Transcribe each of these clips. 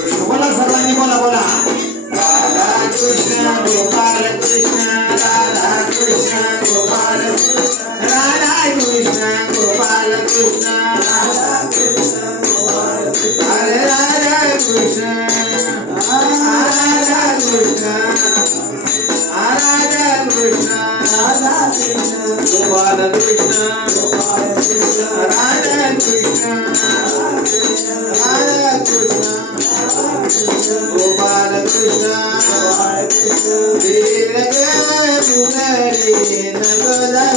बोला सर्वांनी बोला बोला राधा कृष्ण गोपाल कृष्ण राधा कृष्ण गोपाल कृष्ण राधा कृष्ण गोपाल कृष्ण राधा कृष्ण गोपाल कृष्ण अरे राधा कृष्ण राधा कृष्ण राधा कृष्ण राधा कृष्ण गोपाल कृष्ण गोपाल कृष्ण राधा कृष्ण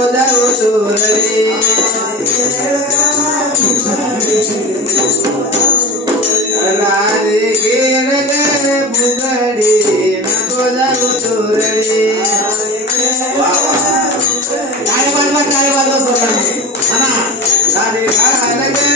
నకోదవుతురలి రాధే కేరగ బుగడి నకోదవుతురలి రాధే కానగ